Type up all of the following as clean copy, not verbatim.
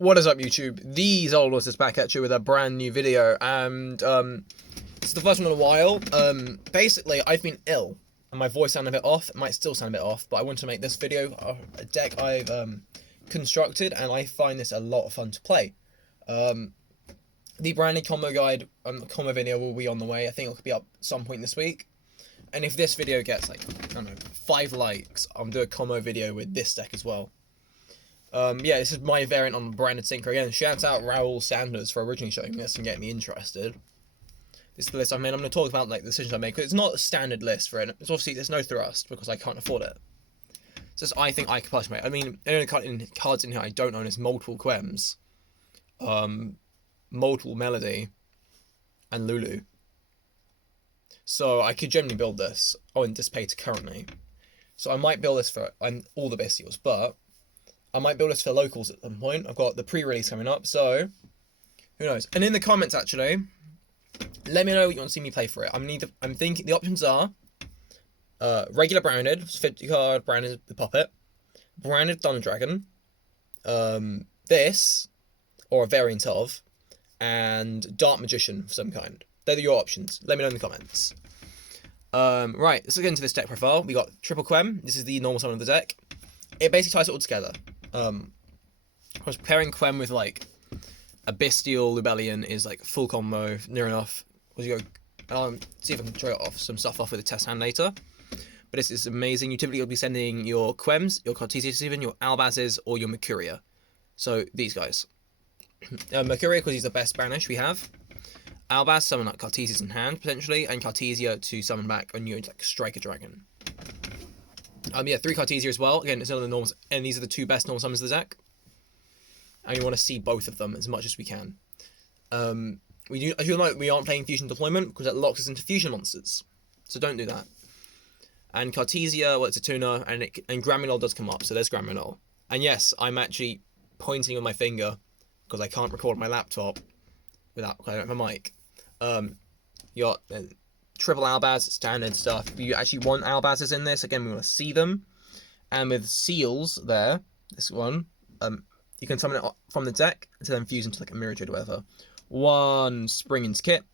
What is up, YouTube? These old is back at you with a brand new video, and it's the first one in a while. Basically, I've been ill, and my voice sounded a bit off. It might still sound a bit off, but I want to make this video a deck I've constructed, and I find this a lot of fun to play. The brand new combo guide, combo video will be on the way. I think it'll be up some point this week. And if this video gets like, I don't know, 5 likes, I'll do a combo video with this deck as well. Yeah, this is my variant on branded Synchro. Again, shout out Raoul Sanders for originally showing me this and getting me interested. This is the list I made. I'm going to talk about like the decisions I made, because it's not a standard list for it. It's obviously, there's no thrust because I can't afford it. It's just I think I could personally make. I mean, the only cards in here I don't own is multiple Quems, multiple Melody, and Lulu. So I could generally build this. Oh, and Dissipator currently. So I might build this for all the bestials, but I might build this for locals at some point. I've got the pre-release coming up, so who knows? And in the comments, actually, let me know what you want to see me play for it. I'm thinking the options are regular branded, 50 card branded the puppet, branded Thunder Dragon, this or a variant of, and Dark Magician of some kind. They're your options. Let me know in the comments. Right, let's get into this deck profile. We got triple Quem. This is the normal summon of the deck. It basically ties it all together. I was pairing Quem with like a Bestial Lubellion is like full combo, near enough. You go, see if I can show it off some stuff off with a test hand later. But this is amazing. You typically will be sending your Quems, your Cartesius even, your Albazes, or your Mercuria. So these guys. Mercuria because he's the best banish we have. Albaz summon like Cartesius in hand potentially, and Cartesia to summon back on you like Striker Dragon. Yeah, 3 Cartesia as well. Again, it's one of the normals, and these are the 2 best normal summons of the deck. And we want to see both of them as much as we can. As you know, we aren't playing Fusion Deployment because that locks us into Fusion monsters, so don't do that. And Cartesia, well, it's a tuner, and Graminol does come up, so there's Graminol. And yes, I'm actually pointing with my finger because I can't record my laptop without I don't have a mic. You got triple Albaz, standard stuff. If you actually want Albazes in this, again, we want to see them. And with Seals there, this one, you can summon it from the deck to then fuse into like a Mirrodred or whatever. 1 Springin's Kit.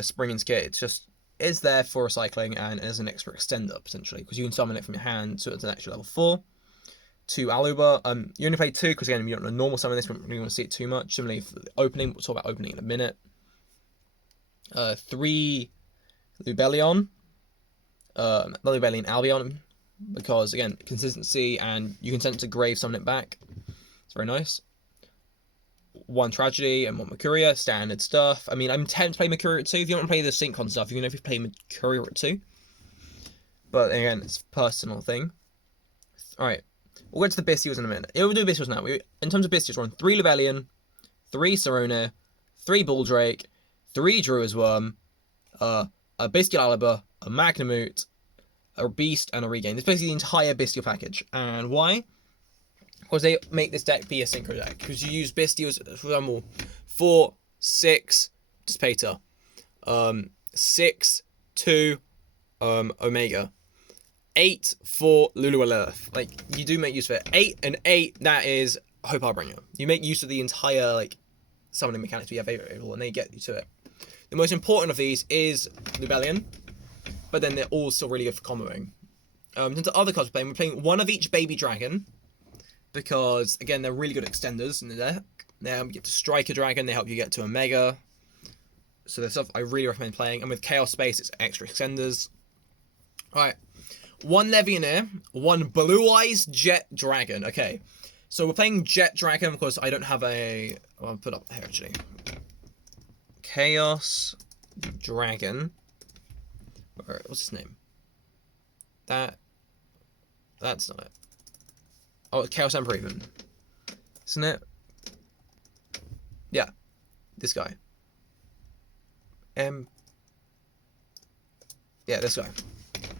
Springin's Kit, it's just is there for recycling and as an extra extender potentially, because you can summon it from your hand, so it's an extra level 4. 2 Aluba. You only play 2 because again, you don't want to normal summon this, we don't really want to see it too much. Similarly for the opening, we'll talk about opening in a minute. 3 Lubellion. Not Lubellion, Albion, because again, consistency, and you can send it to grave, summon it back. It's very nice. 1 Tragedy and 1 Mercuria, standard stuff. I mean, I'm tempted to play Mercuria at 2. If you want to play the Synchron stuff, you can if you play Mercuria at 2. But again, it's a personal thing. Alright, we'll get to the Bestials in a minute. Yeah, we'll do Bestials now. In terms of Bestials, we're on 3 Lubellion, 3 Sarona, 3 Bulldrake, 3 Druid's Worm, a Bestial Alaba, a Magnamute, a Beast, and a Regain. This is basically the entire Bestial package. And why? Because they make this deck be a Synchro deck. Because you use Bestials, for example, 4, 6, Dissipator, 6, 2, Omega, 8 for Lulu Lilith. Like, you do make use of it. 8 and 8, that is Hope Harbinger. You make use of the entire, like, summoning mechanics we have available, and they get you to it. The most important of these is Lubellion, but then they're all still really good for comboing. In terms of other cards we're playing 1 of each Baby Dragon, because, again, they're really good extenders in the deck. They help you get to Striker Dragon, they help you get to Omega. So there's stuff I really recommend playing. And with Chaos Space, it's extra extenders. Alright. 1 Levianeer, 1 Blue Eyes Jet Dragon. Okay. So we're playing Jet Dragon because I don't have a... I'll put up here, actually. Chaos Dragon. What's his name? That's not it. Oh, Chaos Emperor even. Isn't it? Yeah. This guy. Yeah, this guy.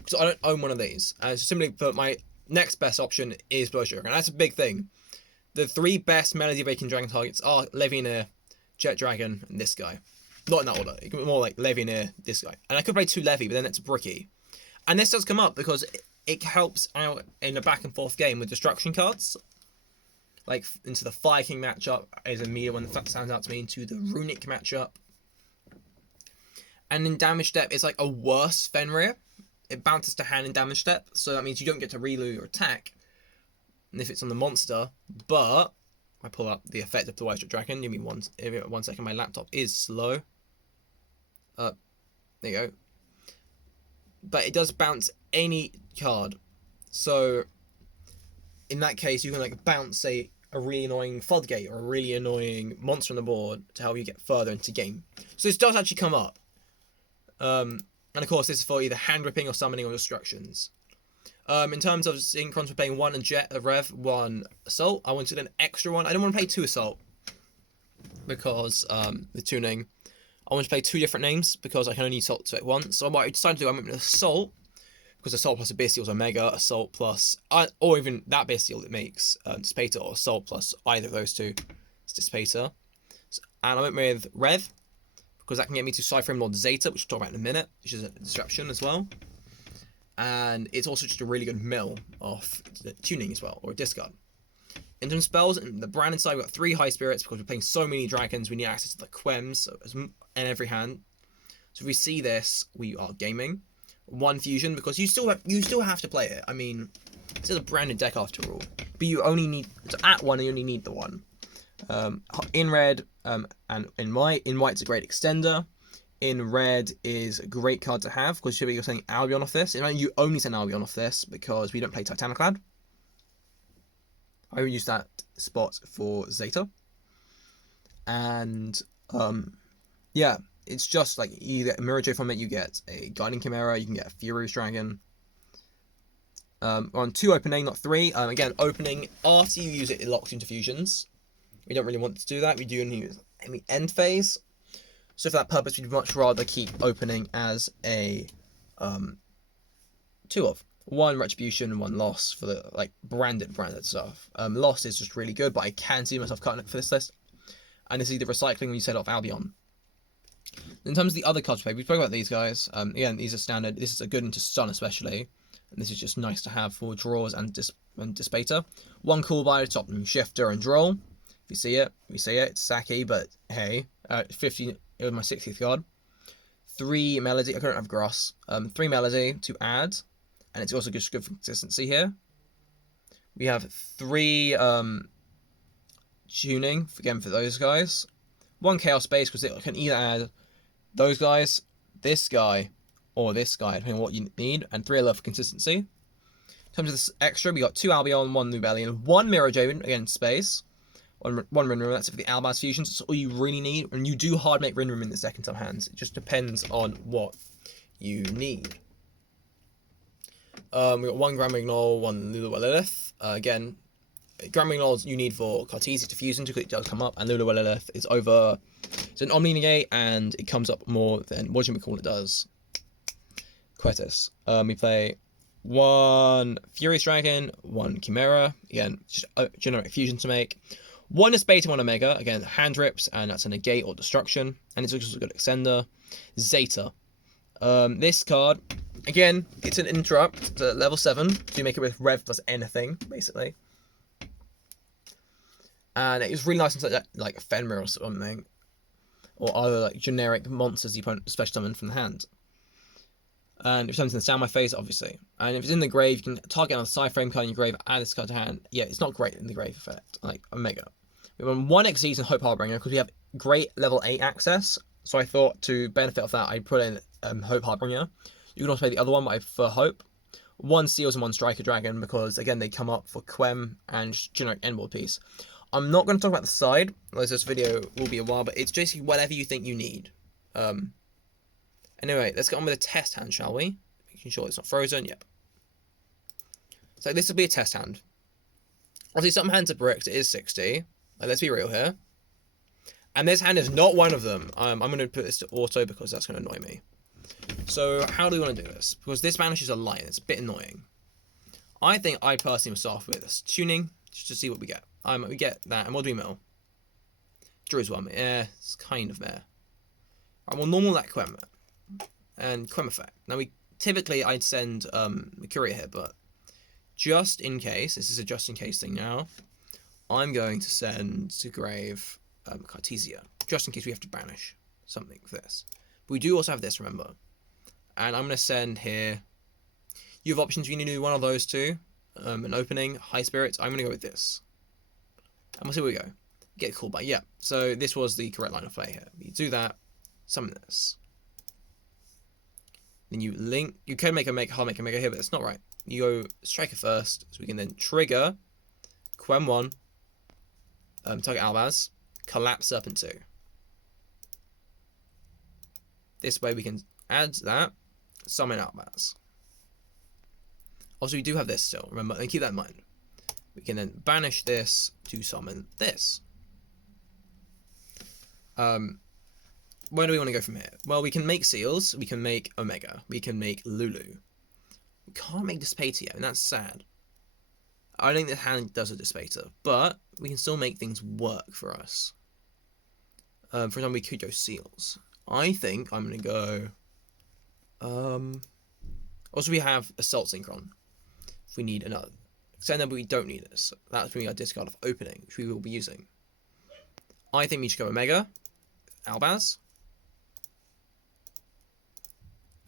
So I don't own one of these. So simply put, my next best option is Blow Dragon. And that's a big thing. The 3 best Melody Breaking Dragon targets are Levianeer, Jet Dragon, and this guy. Not in that order. It could be more like Levianeer, this guy. And I could play 2 Levy, but then it's Bricky. And this does come up because it helps out in a back and forth game with destruction cards. like into the Fire King matchup is a immediate one that stands out to me, into the Runic matchup. And in damage step, it's like a worse Fenrir. It bounces to hand in damage step, so that means you don't get to reload your attack. And if it's on the monster, but I pull up the effect of the White Dragon. Give me one second. My laptop is slow. There you go. But it does bounce any card. So in that case, you can like bounce, say, a really annoying Floodgate or a really annoying monster on the board to help you get further into game. So this does actually come up. And of course, this is for either hand ripping or summoning or destructions. In terms of Synchrons, we're playing 1 Rev, 1 Assault. I wanted an extra one. I don't want to play 2 Assault because the tuning. I want to play 2 different names because I can only Assault to it once. So what I decided to do, I went with Assault because Assault plus Abyssal is Omega, Assault plus, or even that Abyssal that makes Dissipator, or Assault plus either of those two is Dissipator. And I went with Rev because that can get me to Cyframe Lord Zeta, which we'll talk about in a minute, which is a disruption as well. And it's also just a really good mill of tuning as well, or a discard. In terms of spells, in the Brandon side, we've got 3 High Spirits because we're playing so many dragons, we need access to the Quests in every hand. So if we see this, we are gaming. 1 Fusion, because you still have to play it. I mean, it's a branded deck after all. But you only need, at 1, you only need the 1. In red, and in white it's a great extender. In red is a great card to have because you're saying Albion off this. You only send Albion off this because we don't play Titaniclad. I will use that spot for Zeta. And yeah, it's just like you get a Mirage from it, you get a Guiding Chimera, you can get a Furious Dragon. On 2 opening, not 3. Again, opening after you use it, it locks into fusions. We don't really want to do that. We do use any end phase. So for that purpose, we'd much rather keep opening as a 2 of 1 Retribution and 1 Loss for the like branded stuff. Loss is just really good, but I can see myself cutting it for this list. And this is the recycling when you set off Albion. In terms of the other cards we play, we spoke about these guys. Again, these are standard. This is a good into stun especially. And this is just nice to have for draws and Dissipator. 1 Cool by top Shifter and Droll. If you see it, it's Saki, but hey, 15. It was my 60th card. 3 Melody. I couldn't have Grass. 3 Melody to add, and it's also good for consistency here. We have 3 tuning again for those guys. 1 Chaos Space because it can either add those guys, this guy, or this guy, depending on what you need, and 3 Alert for consistency. In terms of this extra, we got 2 Albion, 1 Nubellion, 1 Mirror Javen, again space. One Rinrim, that's it for the Albaz fusions. That's all you really need. And you do hard make Rinrim in the second time hands. It just depends on what you need. We got 1 Grand Magnol, 1 Lula Lilith. Again, Grand Magnol you need for Cartesian to fuse into because it does come up. And Lula Lilith is over. It's an Omni Negate and it comes up more than what do we call it does. Quetus. We play 1 Furious Dragon, 1 Chimera. Again, just generic fusion to make. 1 is beta, 1 Omega. Again, hand rips, and that's a negate or destruction. And it's also a good extender. Zeta. This card, again, it's an interrupt. It's a level 7. So you make it with Rev plus anything, basically. And it's really nice inside like Fenrir or something. Or other like generic monsters you special summon from the hand. And if something's in the Sound My Face, obviously. And if it's in the grave, you can target on a Cyframe card in your grave, add this card to hand. Yeah, it's not great in the grave effect, like Omega. We have 1 Xyz and Hope Harbinger because we have great level 8 access. So I thought to benefit of that, I'd put in Hope Harbinger. You can also play the other one, but I prefer Hope. 1 Seals and 1 Striker Dragon because, again, they come up for Quem and generic Endboard piece. I'm not going to talk about the side, otherwise this video will be a while, but it's basically whatever you think you need. Anyway, let's get on with a test hand, shall we? Making sure it's not frozen. Yep. So this will be a test hand. Obviously, some hands are bricked. It is 60. Like, let's be real here. And this hand is not one of them. I'm going to put this to auto because that's going to annoy me. So how do we want to do this? Because this vanishes a line. It's a bit annoying. I think I personally will start off with this tuning just to see what we get. We get that. And what do we mill? Drew's one. Yeah, it's kind of meh. Right, we'll normal that Quem. And Quem effect. Now, typically I'd send Mercuria here, but just in case, this is a just in case thing now, I'm going to send to grave Cartesia, just in case we have to banish something for this. But we do also have this, remember. And I'm going to send here. You have options. You can do one of those two. An opening, high spirits. I'm going to go with this. And we'll see where we go. Get called by. Yeah. So this was the correct line of play here. You do that. Summon this. Then you link. You can make a mega here, but that's not right. You go striker first, so we can then trigger Quem 1, target Albaz, collapse Serpent 2. This way we can add that, summon Albaz. Also, we do have this still, remember, and keep that in mind. We can then banish this to summon this. Where do we want to go from here? Well, we can make Seals, we can make Omega, we can make Lulu. We can't make Despater, and that's sad. I don't think this hand does a Despater, but we can still make things work for us. For example, we could go Seals. I think I'm going to go... Also, we have Assault Synchron. If we need another. Except that we don't need this. That's when we got discard of Opening, which we will be using. I think we should go Omega. Albaz.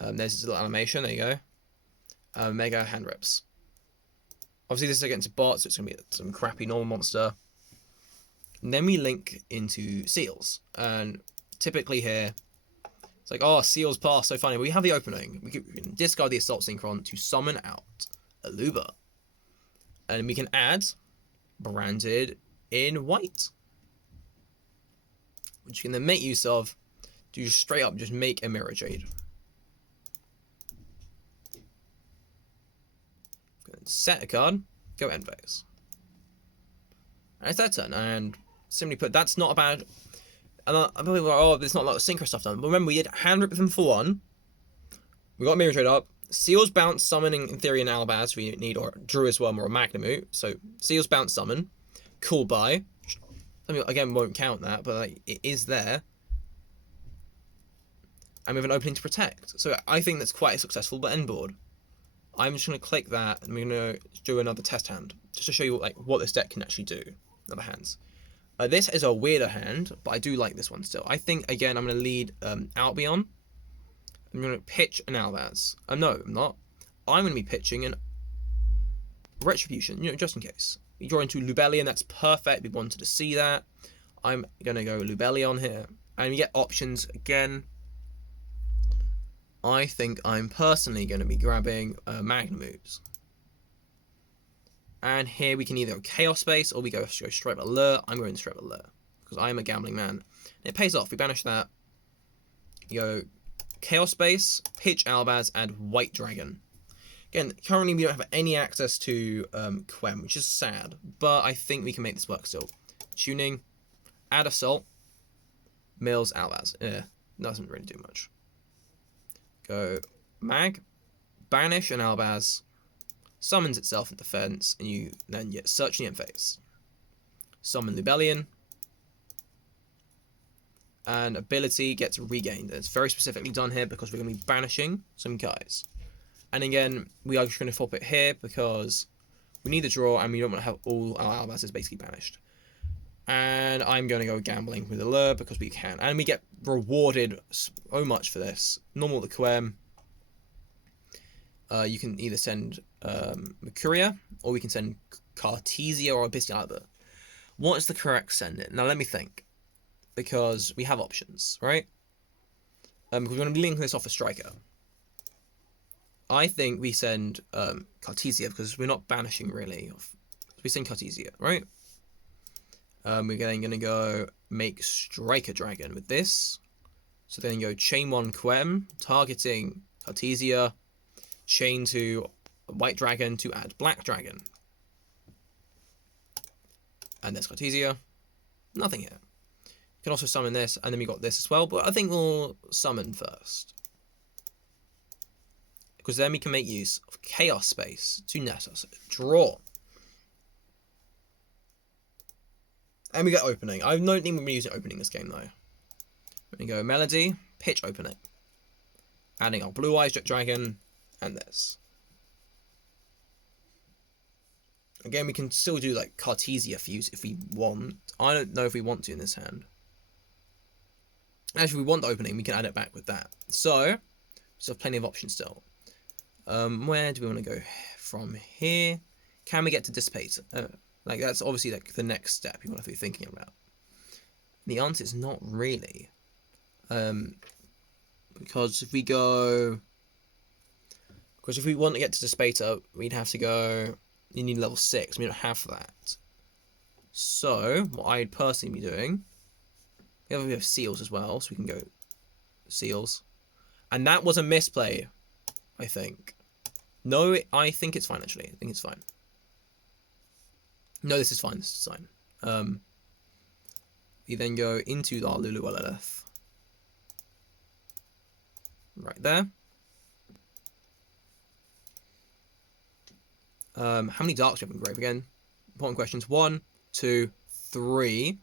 There's this little animation. There you go. Omega hand rips. Obviously, this is against a bot, so it's going to be some crappy normal monster. And then we link into Seals. And typically here, it's like, oh, Seals pass, so funny. But we have the opening. We can discard the Assault Synchron to summon out Aluba. And we can add Branded in white, which you can then make use of to just straight up just make a Mirror Jade. Set a card, go end phase. And it's that turn, and simply put, that's not a bad. And I believe, oh, there's not a lot of Synchro stuff done. But remember, we did hand rip them for 1. We got Mirror Trade up. Seals bounce, summoning in theory an Albaz. We need or Druid's Worm or a Magnamute. So Seals bounce, summon. Cool buy. I mean, again, won't count that, but like, it is there. And we have an opening to protect. So I think that's quite a successful but end board. I'm just going to click that, and we're going to do another test hand, just to show you like what this deck can actually do. Other hands. This is a weirder hand, but I do like this one still. I think, again, I'm going to lead Albion. I'm going to pitch an Albaz. No, I'm not. I'm going to be pitching an Retribution, just in case. We draw into Lubellion, that's perfect. We wanted to see that. I'm going to go Lubellion here. And we get options again. I think I'm personally going to be grabbing Magnamutes. And here we can either go Chaos Space or we go straight up Allure. I'm going straight up Allure because I am a gambling man. And it pays off. We banish that. You go Chaos Space, Pitch Albaz, and White Dragon. Again, currently we don't have any access to Quem, which is sad. But I think we can make this work still. Tuning, add Assault, Mills, Albaz. Doesn't really do much. Go Mag, banish an Albaz, summons itself in defense, and you then get search the end phase. Summon Lubellion, and ability gets regained. It's very specifically done here because we're going to be banishing some guys. And again, we are just going to flop it here because we need the draw and we don't want to have all our Albazes basically banished. And I'm going to go gambling with Allure because we can. And we get rewarded so much for this. Normal the Quem. You can either send Mercuria or we can send Cartesia or Abyssal Albert. What is the correct send it? Now let me think. Because we have options, right? Because we're going to be linking this off a striker. I think we send Cartesia because we're not banishing really. We send Cartesia, right? We're then going to go make Striker Dragon with this. So then go Chain 1 Quem, targeting Cartesia, Chain 2 White Dragon to add Black Dragon. And there's Cartesia. Nothing here. You can also summon this, and then we got this as well, but I think we'll summon first. Because then we can make use of Chaos Space to net us. Draw. And we get opening. I don't think we're going to use opening this game, though. We're going to go Melody, pitch opening. Adding our Blue Eyes Jet Dragon, and this. Again, we can still do like Cartesia fuse if we want. I don't know if we want to in this hand. Actually, we want the opening. We can add it back with that. So have plenty of options still. Where do we want to go from here? Can we get to dissipate? Like that's obviously like the next step you want to be thinking about. The answer is not really. Because if we want to get to Dispater, we'd have to go. You need level 6. We don't have that. So what I'd personally be doing. We have seals as well, so we can go seals. And that was a misplay, I think. No, I think it's fine actually. I think it's fine. No, this is fine. This is fine. We then go into our Lulu Lilith. Right there. How many darks do we have in Grave again? Important questions. 1, 2, 3.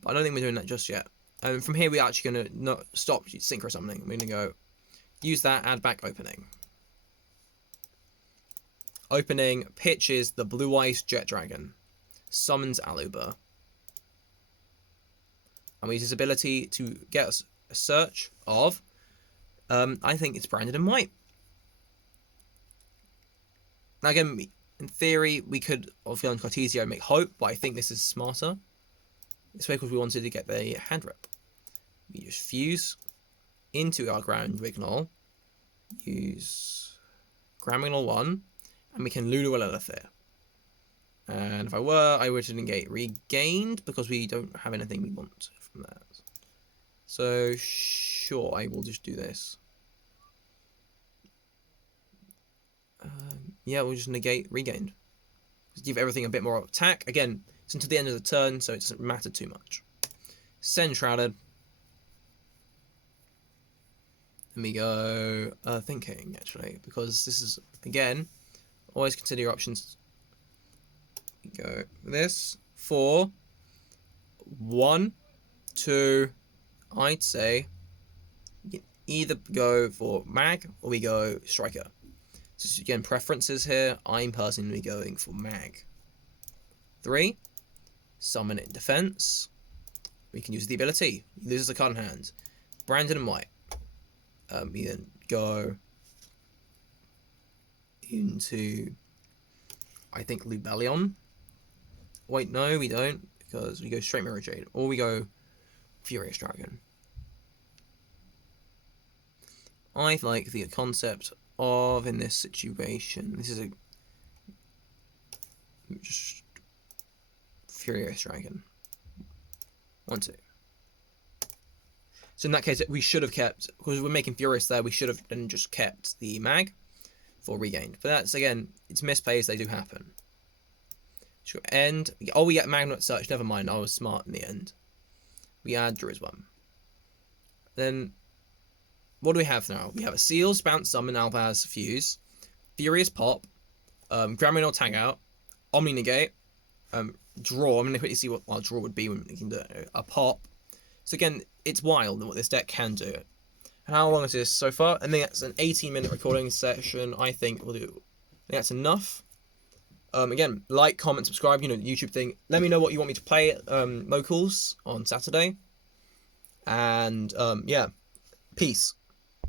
But I don't think we're doing that just yet. And from here, we're actually going to not stop Synchro summoning. We're going to go use that, add back opening. Opening pitches the Blue Eyes Jet Dragon. Summons Aluba. And we use his ability to get us a search of, I think it's branded in white. Now again, in theory, we could obviously on Cartesia make Hope, but I think this is smarter. This way because we wanted to get the hand rip. We just fuse into our Grand Wignall, use Grand Wignall 1, and we can Lulu Lilith there. And if I would negate Regained because we don't have anything we want from that. So sure, I will just do this. Yeah, we'll just negate Regained. Just give everything a bit more attack. Again, it's until the end of the turn, so it doesn't matter too much. Send Shrouded. And we go thinking, actually, because this is, again, always consider your options. We go this for 1, 2, I'd say you either go for Mag or we go Striker. So again, preferences here. I'm personally going for Mag. 3, summon it in defense. We can use the ability. He loses a card in hand. Branded in white. We then go into, I think, Lubellion. Wait, no, we don't, because we go straight Mirror Jade, or we go Furious Dragon. I like the concept of, in this situation, this is a just Furious Dragon. 1, 2. So in that case, we should have kept, because we're making Furious there, we should have then just kept the Mag for Regained. But that's, again, it's misplays, they do happen. Sure, end. Oh, we get Magnet Search, never mind, I was smart in the end. We add Druid's One. Then, what do we have now? We have a Seals, Bounce Summon, Alvaz, Fuse, Furious Pop, Graminal Tag Out, Omni Negate, Draw. I'm going to quickly see what Draw would be when we can do it. A Pop. So again, it's wild what this deck can do. And how long is this so far? I think that's an 18-minute recording session. I think we'll do. I think that's enough. Again, like, comment, subscribe. You know, the YouTube thing. Let me know what you want me to play at locals on Saturday. And yeah, peace.